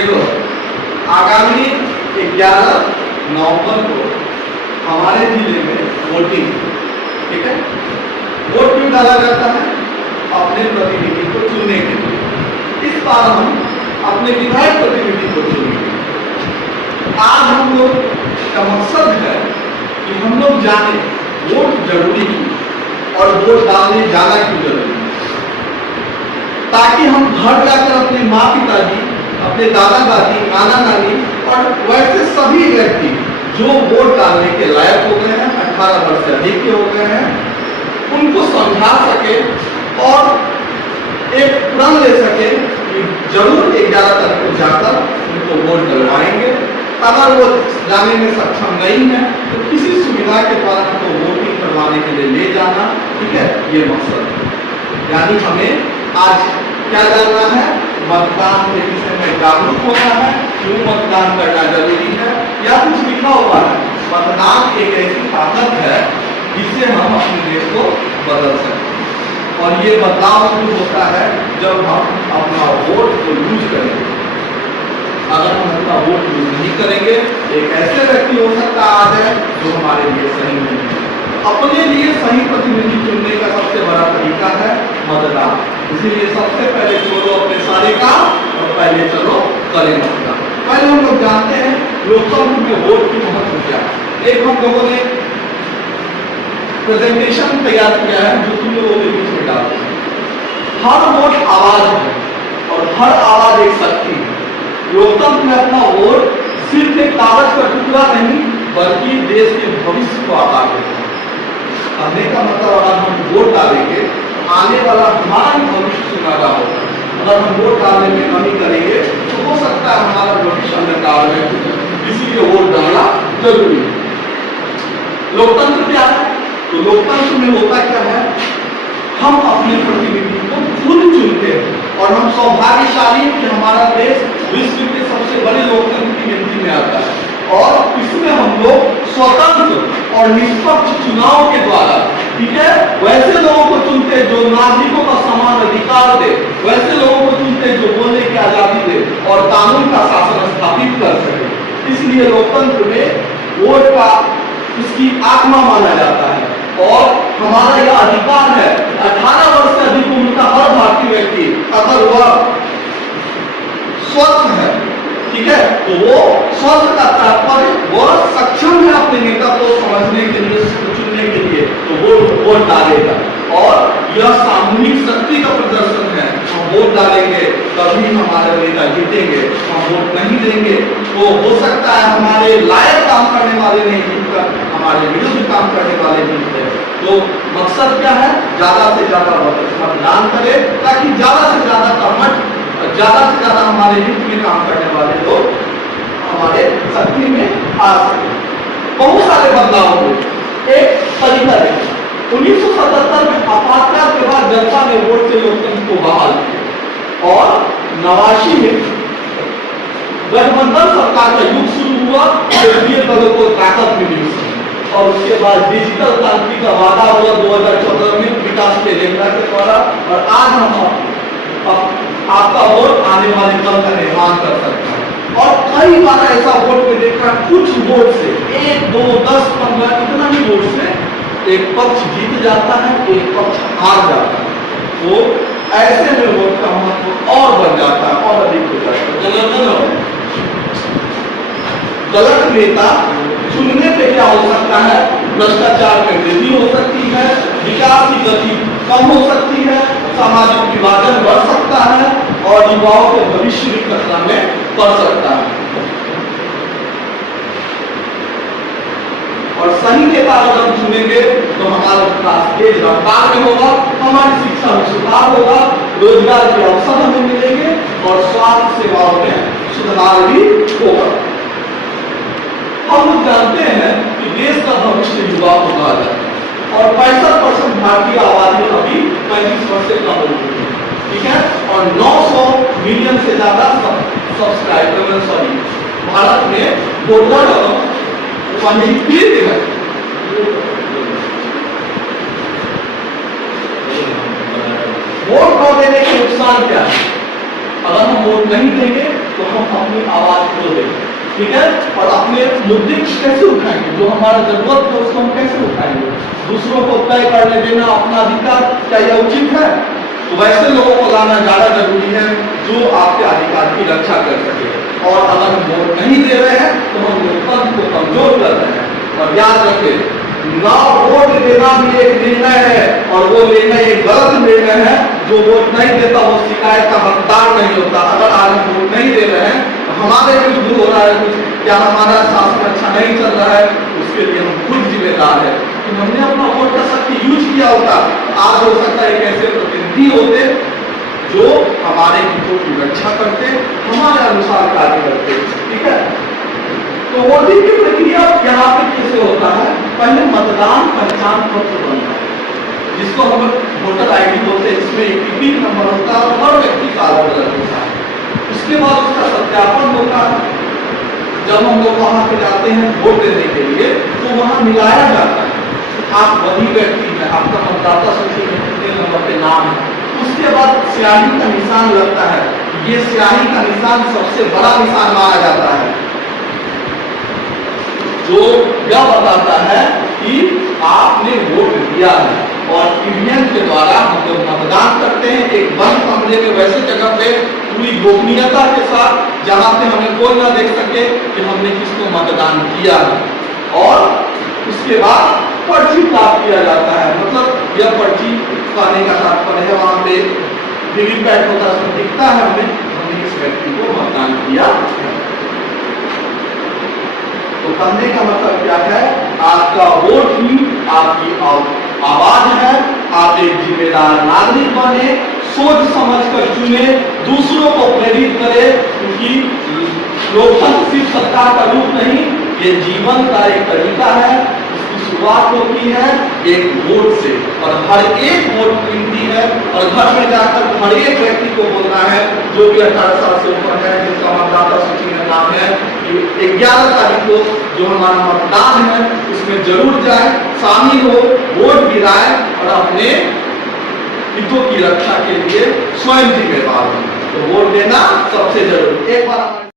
देखो, आगामी 11 नवंबर को हमारे जिले में वोटिंग, ठीक है। वोट क्यों डाला जाता है? अपने प्रतिनिधि को चुनने के लिए। इस बार हम अपने विधायक प्रतिनिधि को चुनेंगे। आज हम लोग का मकसद है कि हम लोग जाने वोट जरूरी क्यों और वोट डालने जाना क्यों जरूरी, ताकि हम घर जाकर अपने माँ पिताजी, अपने दादा दादी, नाना नानी और वैसे सभी व्यक्ति जो वोट डालने के लायक हो गए हैं, 18 वर्ष से अधिक के हो गए हैं, उनको समझा सके और एक प्रण ले सके कि जरूर 11 तारीख को जाकर उनको वोट डलवाएंगे। अगर वो जाने में सक्षम नहीं है तो किसी सुविधा के द्वारा उनको वोटिंग करवाने के लिए ले जाना, ठीक है, ये मकसद है। यानी हमें आज क्या जानना है? मतदान के विषय में जागरूक होना है, क्यों मतदान करना जरूरी है, या कुछ लिखा हुआ है। मतदान एक ऐसी ताकत है जिससे हम अपने देश को बदल सकते हैं, और ये बदलाव शुरू होता है जब हम अपना वोट को यूज करेंगे। अगर हम अपना वोट यूज नहीं करेंगे, एक ऐसे व्यक्ति हो सकता है आ जाए जो हमारे लिए सही नहीं है। अपने लिए सही प्रतिनिधि चुनने का सबसे बड़ा तरीका है मतदान। इसीलिए सबसे पहले छोड़ो अपने सारे काम और पहले चलो करें मतदान। पहले हम लोग जानते हैं लोकतंत्र में वोट की महत्व क्या है। एक हम लोगों ने प्रेजेंटेशन तैयार किया है जो तुम लोगों के बीच में डालते हैं। हर वोट आवाज है और हर आवाज एक शक्ति है। लोकतंत्र में अपना वोट सिर्फ एक कागज का टुकड़ा नहीं बल्कि देश के भविष्य को आकार देता है। कहने का मतलब अगर हम वोट डालेंगे आने वाला हमारा भविष्य सुनहरा होगा। अगर हम वोट डालने में कमी करेंगे तो हो सकता है हमारा भविष्य अंधकार में हो जाए। इसीलिए वोट डालना जरूरी है। लोकतंत्र क्या है? तो लोकतंत्र में होता क्या है, हम अपने प्रतिनिधि को खुद चुनते हैं और हम सौभाग्यशाली हैं कि हमारा देश विश्व के सबसे बड़े लोकतंत्र की गिनती में आता है। और इसमें हम लोग स्वतंत्र और निष्पक्ष चुनाव के द्वारा, ठीक है, वैसे लोगों को चुनते हैं जो नागरिकों का समान अधिकार दे, वैसे लोगों को चुनते हैं जो बोलने की आजादी दे और कानून का शासन स्थापित कर सके। इसलिए लोकतंत्र में वोट का उसकी आत्मा माना जाता है और हमारा यह अधिकार है। 18 वर्ष से अधिक उम्र का हर भारतीय व्यक्ति अगर वह स्वस्थ है, ठीक है, तो वो स्वस्थ का तात्पर्य वह सक्षम है अपने नेता को समझने के लिए, चुनने के लिए, तो वो वोट डालेगा। और यह सामूहिक शक्ति का प्रदर्शन है। हम वोट डालेंगे तभी हमारे नेता जीतेंगे। हम वोट नहीं देंगे तो हो सकता है हमारे लायक काम करने वाले नहीं जीतकर हमारे विरुद्ध काम करने वाले जीतते। तो मकसद क्या है? ज्यादा से ज्यादा मतदान करें ताकि ज्यादा से ज्यादा हमारे हित में काम करने वाले लोग हमारे शक्ति में आ सके। बहुत सारे बदलाव हुए। एक तरीका है 1977 में आपातकाल के बाद जनता ने वोट से लोकतंत्र को बहाल किया और 89 में गठबंधन सरकार का युग शुरू हुआ। केंद्रीय दलों को ताकत मिली और उसके बाद डिजिटल क्रांति का वादा हुआ 2014 में विकास के एजेंडा के द्वारा। और आज हम आपका वोट आने वाले कल का निर्माण कर सकता है। और कई बार ऐसा वोट में देखा, कुछ वोट से 1, 2, 10, 15 इतना ही वोट से एक पक्ष जीत जाता है, एक पक्ष हार जाता है। तो ऐसे में वोट का महत्व और बढ़ जाता है और अधिक हो जाता है। गलत नेता चुनने पे क्या हो सकता है? भ्रष्टाचार में वृद्धि हो सकती है, विकास की गति कम हो सकती है, सामाजिक विभाजन बढ़ सकता है और युवाओं के भविष्य भी खतरा में पड़ सकता है। और सही नेता अगर हम चुनेंगे तो हमारा विकास तेज रफ्तार में होगा, हमारी शिक्षा में सुधार होगा, रोजगार के अवसर हमें मिलेंगे और स्वास्थ्य सेवाओं में सुधार भी होगा। हम लोग जानते हैं कि देश का भविष्य युवा को कहा जाता है और 65% भारतीय आबादी अभी 35 वर्ष से कम हो गई है, ठीक है, और 900 मिलियन से ज्यादा सब्सक्राइबर भारत में वोटर पंजीकृत है। वोट न देने के नुकसान क्या है? अगर हम वोट नहीं देंगे तो हम अपनी आवाज खो दें, ठीक है। और अपने मुद्दे कैसे उठाएंगे, जो हमारा जरूरत है उसको हम कैसे उठाएंगे, दूसरों को तय करने देना अपना अधिकार, क्या यह उचित है? तो वैसे लोगों को लाना ज्यादा जरूरी है जो आपके अधिकार की रक्षा कर सके। और अगर हम वोट नहीं दे रहे हैं तो हम लोकतंत्र को कमजोर कर रहे हैं। और याद रखें, ना वोट देना भी एक निर्णय है, और वो निर्णय एक गलत निर्णय है। जो वोट नहीं देता वो शिकायत का हकदार नहीं होता। अगर आज हम वोट नहीं दे रहे हैं तो हमारे विरुद्ध हो रहा है कुछ, क्या हमारा शासन अच्छा नहीं चल रहा है, उसके लिए हम खुद जिम्मेदार है। तो हमने अपना वोट का शक्ति यूज किया होता, आज हो सकता है एक ऐसे प्रतिनिधि होते जो हमारे हितों की रक्षा करते, हमारे अनुसार कार्य करते, ठीक है। तो वोटिंग की प्रक्रिया यहाँ पे कैसे होता है? पहले मतदान पहचान पत्र बनता है, जिसको हम वोटर आईडी बोलते हैं। इसमें एक टिकट नंबर होता है और हर व्यक्ति का अलग अलग होता है। उसके बाद उसका सत्यापन होता है। जब हम लोग वहां पे जाते हैं वोट देने के लिए तो वहां मिलाया जाता है, आप वही व्यक्ति हैं, आपका मतदाता सूची में कितने नंबर पे नाम है। उसके बाद स्याही का निशान लगता है। ये स्याही का निशान सबसे बड़ा निशान माना जाता है, जो यह बताता है कि आपने वोट दिया है। और ईवीएम के द्वारा हम लोग मतदान करते हैं एक बंद कमरे में, वैसे जगह पे पूरी गोपनीयता के साथ, जहां से हमें कोई ना देख सके कि हमने किसको मतदान किया है। और उसके बाद पर्ची प्राप्त किया जाता है। मतलब यह पर्ची पाने का तात्पर्य है, वहां पे वीवीपैट होता है, उसमें दिखता है हमने इस व्यक्ति को मतदान किया। तो कहने का मतलब क्या है? आपका वोट ही आपकी आवाज है। आप एक जिम्मेदार नागरिक बने, सोच समझ कर चुने, दूसरों को प्रेरित करे, क्योंकि लोकतंत्र सिर्फ सरकार का रूप नहीं, ये जीवन का एक तरीका है। इसकी शुरुआत होती है एक वोट से, और हर एक वोट कीमती है। और घर में जाकर हर एक व्यक्ति को बोलना है जो भी 18 साल से ऊपर है, जिसका मतदाता सूची में नाम है, कि 11 तारीख को जो हमारा मतदान है उसमें जरूर जाए, शामिल हो, वोट गिराए और अपने हितों की रक्षा के लिए स्वयं जिम्मेदार हो। तो वोट देना सबसे जरूरी। एक बार